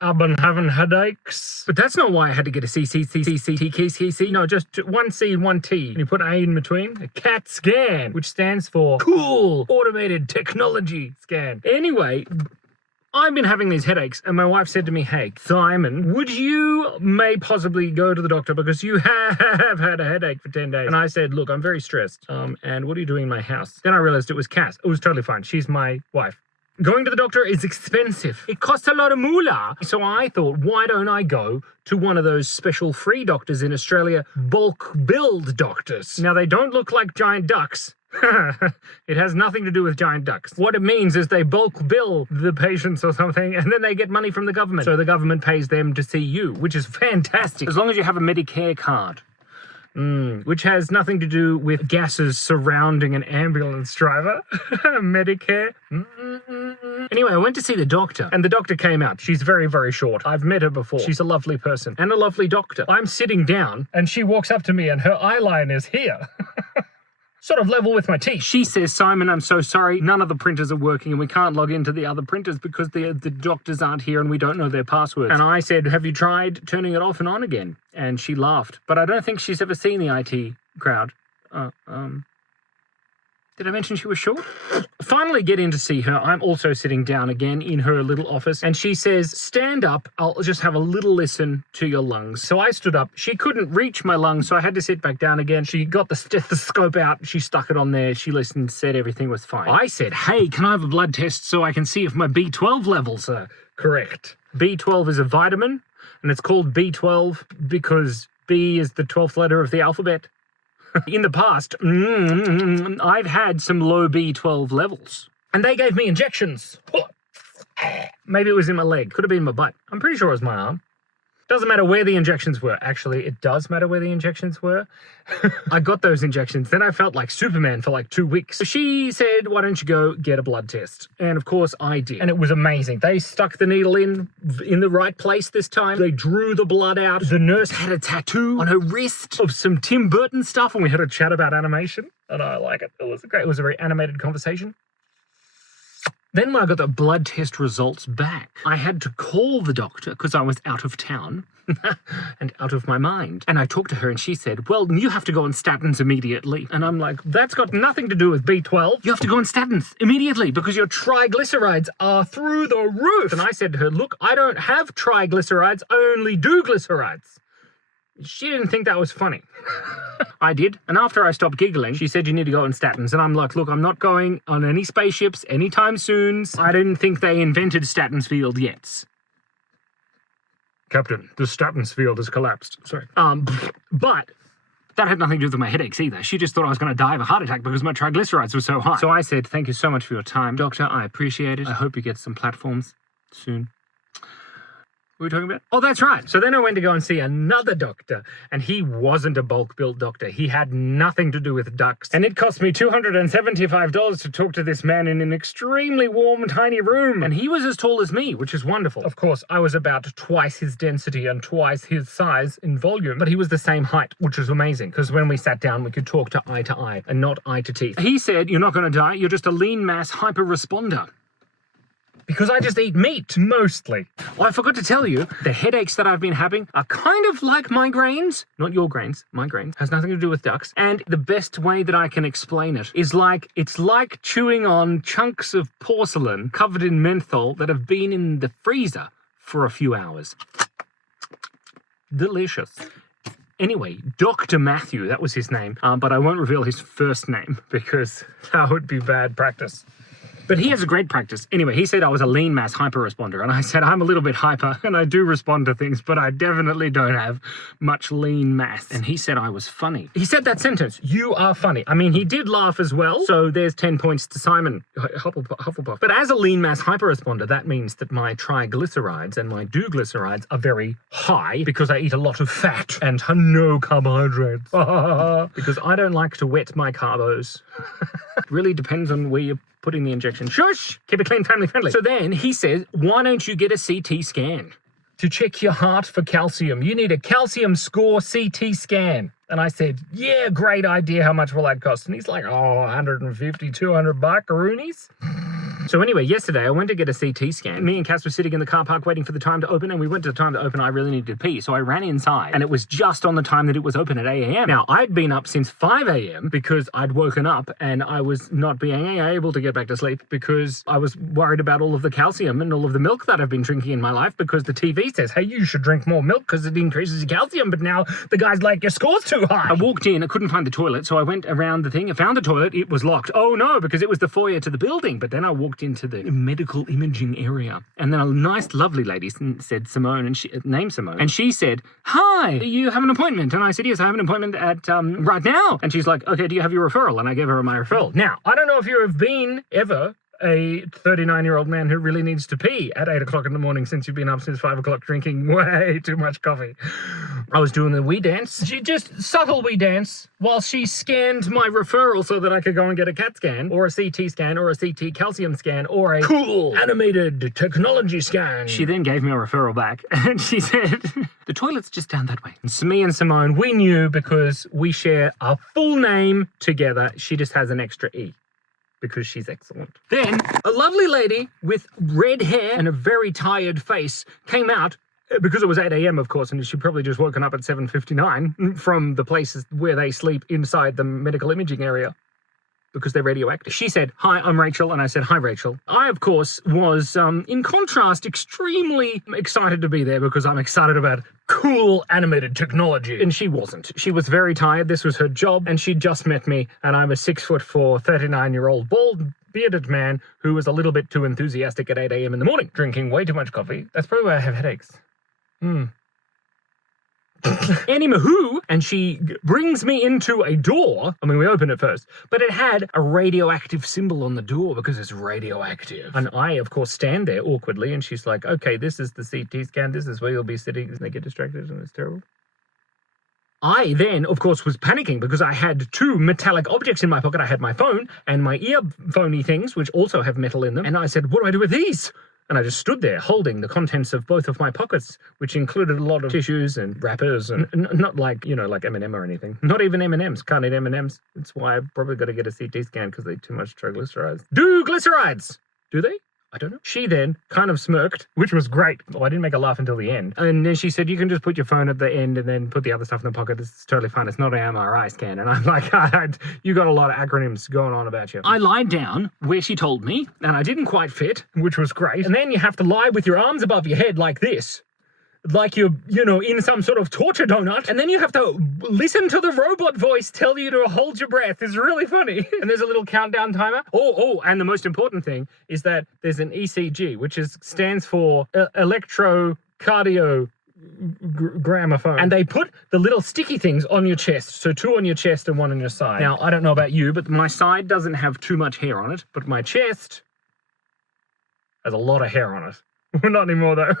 I've been having headaches. But that's not why I had to get a CCCCCTCC. No, just one C and one T. And you put A in between. A CAT scan, which stands for Cool Automated Technology Scan. Anyway, I've been having these headaches, and my wife said to me, hey, Simon, would you may possibly go to the doctor because you have had a headache for 10 days? And I said, look, I'm very stressed. And what are you doing in my house? Then I realized it was Cass. It was totally fine. She's my wife. Going to the doctor is expensive. It costs a lot of moolah. So I thought, why don't I go to one of those special free doctors in Australia, bulk billed doctors? Now, they don't look like giant ducks. It has nothing to do with giant ducks. What it means is they bulk bill the patients or something, and then they get money from the government. So the government pays them to see you, which is fantastic. As long as you have a Medicare card. Which has nothing to do with gases surrounding an ambulance driver. Medicare. Anyway, I went to see the doctor, and the doctor came out. She's very, very short. I've met her before. She's a lovely person and a lovely doctor. I'm sitting down, and she walks up to me, and her eyeline is here. Sort of level with my teeth. She says, Simon, I'm so sorry. None of the printers are working and we can't log into the other printers because the doctors aren't here and we don't know their passwords. And I said, have you tried turning it off and on again? And she laughed. But I don't think she's ever seen the IT crowd. Did I mention she was short? Finally get in to see her. I'm also sitting down again in her little office. And she says, stand up. I'll just have a little listen to your lungs. So I stood up. She couldn't reach my lungs, so I had to sit back down again. She got the stethoscope out. She stuck it on there. She listened, said everything was fine. I said, hey, can I have a blood test so I can see if my B12 levels are correct? B12 is a vitamin, and it's called B12 because B is the 12th letter of the alphabet. In the past, I've had some low B12 levels. And they gave me injections. Maybe it was in my leg. Could have been my butt. I'm pretty sure it was my arm. Doesn't matter where the injections were. Actually, it does matter where the injections were. I got those injections. Then I felt like Superman for like 2 weeks. So she said, why don't you go get a blood test? And of course I did. And it was amazing. They stuck the needle in the right place this time. They drew the blood out. The nurse had a tattoo on her wrist of some Tim Burton stuff. And we had a chat about animation. And I like it. It was great. It was a very animated conversation. Then when I got the blood test results back, I had to call the doctor because I was out of town and out of my mind. And I talked to her and she said, well, you have to go on statins immediately. And I'm like, that's got nothing to do with B12. You have to go on statins immediately because your triglycerides are through the roof. And I said to her, look, I don't have triglycerides, I only do glycerides. She didn't think that was funny. I did. And after I stopped giggling, she said, you need to go on statins. And I'm like, look, I'm not going on any spaceships anytime soon. I didn't think they invented statins field yet. Captain, the statins field has collapsed. Sorry. But that had nothing to do with my headaches either. She just thought I was going to die of a heart attack because my triglycerides were so high. So I said, thank you so much for your time, doctor. I appreciate it. I hope you get some platforms soon. What were we talking about? Oh, that's right. So then I went to go and see another doctor, and he wasn't a bulk billed doctor. He had nothing to do with ducks. And it cost me $275 to talk to this man in an extremely warm, tiny room. And he was as tall as me, which is wonderful. Of course, I was about twice his density and twice his size in volume, but he was the same height, which was amazing, because when we sat down, we could talk to eye and not eye to teeth. He said, you're not going to die. You're just a lean mass hyper-responder. Because I just eat meat, mostly. Oh, I forgot to tell you, the headaches that I've been having are kind of like migraines. Not your grains, migraines. Has nothing to do with ducks. And the best way that I can explain it is it's like chewing on chunks of porcelain covered in menthol that have been in the freezer for a few hours. Delicious. Anyway, Dr. Matthew, that was his name, but I won't reveal his first name because that would be bad practice. But he has a great practice. Anyway, he said I was a lean mass hyper-responder. And I said, I'm a little bit hyper and I do respond to things, but I definitely don't have much lean mass. And he said I was funny. He said that sentence, you are funny. I mean, he did laugh as well. So there's 10 points to Simon Hufflepuff. But as a lean mass hyper-responder, that means that my triglycerides and my douglycerides are very high because I eat a lot of fat and no carbohydrates. Because I don't like to wet my carbos. It really depends on where you're putting the injection. Shush! Keep it clean, family friendly. So then he says, why don't you get a CT scan to check your heart for calcium? You need a calcium score CT scan. And I said, yeah, great idea. How much will that cost? And he's like, oh, 150, 200 buckaroonies. So anyway, yesterday I went to get a CT scan. Me and Cass were sitting in the car park waiting for the time to open, and we went to the time to open. I really needed to pee, so I ran inside, and it was just on the time that it was open at 8 a.m. Now, I'd been up since 5 a.m. because I'd woken up and I was not being able to get back to sleep because I was worried about all of the calcium and all of the milk that I've been drinking in my life, because the TV says, hey, you should drink more milk because it increases your calcium, but now the guy's like, your score's too high. I walked in, I couldn't find the toilet, so I went around the thing, I found the toilet, it was locked. Oh no, because it was the foyer to the building. But then I walked into the medical imaging area, and then a nice, lovely lady said Simone, and she named Simone, and she said, hi, you have an appointment? And I said, yes, I have an appointment at right now. And she's like, okay, do you have your referral? And I gave her my referral. Now, I don't know if you have been ever a 39-year-old man who really needs to pee at 8 o'clock in the morning since you've been up since 5 o'clock drinking way too much coffee. I was doing the wee dance. She just subtle wee dance while she scanned my referral so that I could go and get a CAT scan or a CT scan or a CT calcium scan or a cool animated technology scan. She then gave me a referral back and she said, the toilet's just down that way. And me and Simone, we knew because we share a full name together. She just has an extra E, because she's excellent. Then a lovely lady with red hair and a very tired face came out, because it was 8 a.m. of course, and she'd probably just woken up at 7:59 from the places where they sleep inside the medical imaging area, because they're radioactive. She said, hi, I'm Rachel. And I said, hi, Rachel. I, of course, was, in contrast, extremely excited to be there because I'm excited about cool animated technology. And she wasn't. She was very tired. This was her job. And she'd just met me. And I'm a 6'4", 39-year-old, bald, bearded man who was a little bit too enthusiastic at 8 a.m. in the morning, drinking way too much coffee. That's probably why I have headaches. Anywho, and she brings me into a door. I mean, we opened it first, but it had a radioactive symbol on the door because it's radioactive. And I, of course, stand there awkwardly, and she's like, okay, this is the CT scan. This is where you'll be sitting. And they get distracted, and it's terrible. I then, of course, was panicking because I had two metallic objects in my pocket. I had my phone and my earphony things, which also have metal in them. And I said, what do I do with these? And I just stood there holding the contents of both of my pockets, which included a lot of tissues and wrappers, and not like, you know, like M&M or anything. Not even M&Ms. Can't eat M&Ms. That's why I've probably got to get a CT scan because they eat too much triglycerides. Do glycerides? Do they? I don't know. She then kind of smirked, which was great. Well, I didn't make a laugh until the end. And then she said, you can just put your phone at the end and then put the other stuff in the pocket. It's totally fine. It's not an MRI scan. And I'm like, you got a lot of acronyms going on about you. I lied down where she told me, and I didn't quite fit, which was great. And then you have to lie with your arms above your head like this. Like you're, you know, in some sort of torture donut. And then you have to listen to the robot voice tell you to hold your breath. It's really funny. And there's a little countdown timer. And the most important thing is that there's an ECG, which stands for electrocardiogramophone. And they put the little sticky things on your chest. So 2 on your chest and 1 on your side. Now, I don't know about you, but my side doesn't have too much hair on it. But my chest has a lot of hair on it. Not anymore, though.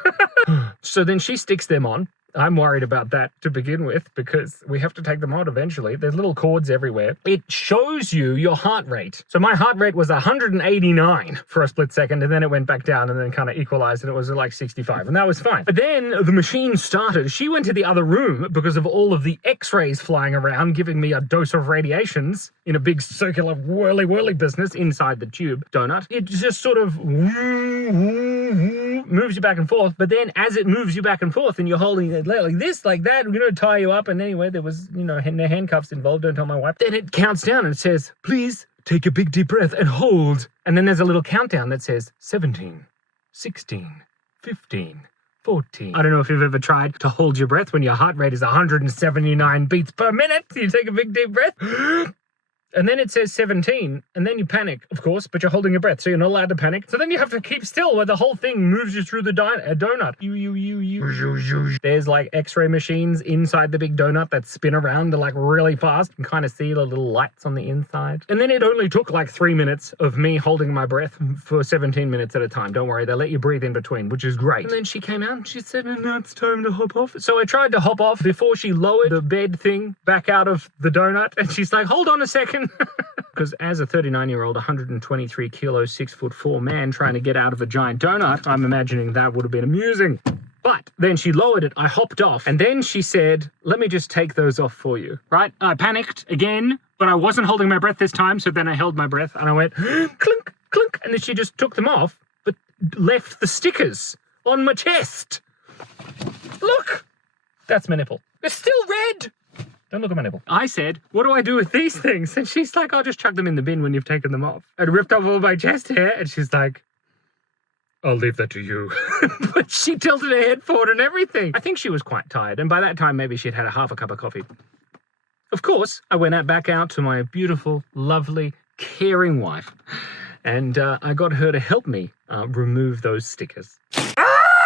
So then she sticks them on. I'm worried about that to begin with because we have to take them out eventually. There's little cords everywhere. It shows you your heart rate. So my heart rate was 189 for a split second, and then it went back down and then kind of equalized, and it was like 65, and that was fine. But then the machine started. She went to the other room because of all of the x-rays flying around, giving me a dose of radiations in a big circular whirly business inside the tube donut. It just sort of moves you back and forth, but then as it moves you back and forth and you're holding it like this, like that, we're going to tie you up. And anyway, there was, you know, handcuffs involved. Don't tell my wife. Then it counts down and it says, please take a big deep breath and hold. And then there's a little countdown that says 17, 16, 15, 14. I don't know if you've ever tried to hold your breath when your heart rate is 179 beats per minute. You take a big deep breath. And then it says 17, and then you panic, of course, but you're holding your breath, so you're not allowed to panic. So then you have to keep still where the whole thing moves you through the donut. There's like x-ray machines inside the big donut that spin around like really fast. You can kind of see the little lights on the inside. And then it only took like 3 minutes of me holding my breath for 17 minutes at a time. Don't worry, they let you breathe in between, which is great. And then she came out and she said, and now it's time to hop off. So I tried to hop off before she lowered the bed thing back out of the donut. And she's like, hold on a second. Because as a 39-year-old, 123 kilo, 6'4" man trying to get out of a giant donut, I'm imagining that would have been amusing. But then she lowered it, I hopped off, and then she said, let me just take those off for you. Right? I panicked again, but I wasn't holding my breath this time, so then I held my breath and I went, clunk, clunk, and then she just took them off, but left the stickers on my chest. Look! That's my nipple. It's still red! Don't look at my nipple. I said, what do I do with these things? And she's like, I'll just chuck them in the bin when you've taken them off. I'd ripped off all my chest hair, and she's like, I'll leave that to you. But she tilted her head forward and everything. I think she was quite tired, and by that time, maybe she'd had a half a cup of coffee. Of course, I went back out to my beautiful, lovely, caring wife, and I got her to help me remove those stickers.